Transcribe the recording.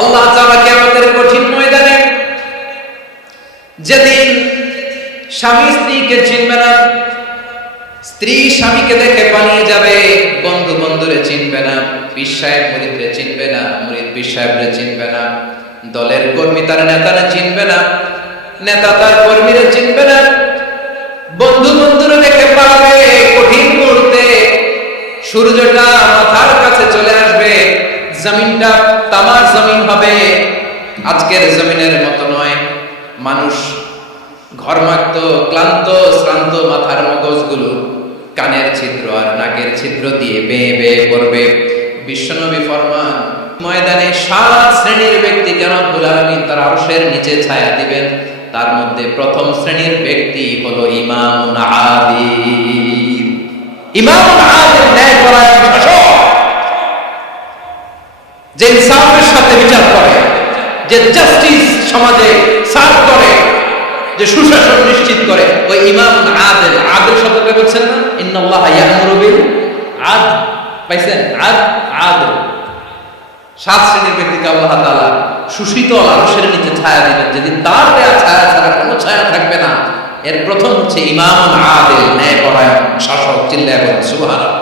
আল্লাহ তাআলা কিয়ামতের কঠিন ময়দানে যেদিন স্বামী স্ত্রীকে চিনবে না, স্ত্রী স্বামীকে দেখে পালিয়ে যাবে, বন্ধু বন্ধুরে চিনবে না, পীর সাহেব মুরিদরে চিনবে না, মুরিদ পীর সাহেবরে চিনবে না, দলের কর্মী তার নেতারে চিনবে না, নেতা তার কর্মীরে চিনবে না, বন্ধু বন্ধুরে দেখে পালাবে। কঠিন মুহূর্তে সূর্যটা মাথার কাছে চলে আসবে, জমিনটা তামার জমিন হবে, আজকের জমিনের মতো নয়। মানুষ ঘর্মাক্ত, ক্লান্ত, শ্রান্ত মাথার মগজগুলো কানের ছিদ্র আর নাকের ছিদ্র দিয়ে বেয়ে বেয়ে পড়বে। বিশ্বনবী ফরমান, ময়দানে 7 শ্রেণীর ব্যক্তিকে রব্বুল আলামিন তার আরশের নিচে ছায়া দিবেন। তার মধ্যে প্রথম শ্রেণীর ব্যক্তি হলো ইমামুন আদিল। ইমামুন আদিল, ন্যায়পরায়ণ শাসক, যে ইনসাফের সাথে বিচার করে, যে জাস্টিস সমাজে সার্ভ করে, যে সুশাসন নিশ্চিত করে, ওই ইমামুন আদিল। আদিল শব্দটা বলছেন না, ইন্নাল্লাহা ইয়া'মুরু বিল আদল, পাইছেন? আদিল। 7 শ্রেণীর ব্যক্তিকে আল্লাহ তাআলা সুশীতল আরশের নিচে ছায়া দিবেন, যেদিন তার দেয়া ছায়া ছাড়া কোনো ছায়া থাকবে না। এর প্রথম হচ্ছে ইমামুন আদিল, ন্যায়পরায়ণ শাসক। চিল্লায়া বলেন সুবহানাল্লাহ।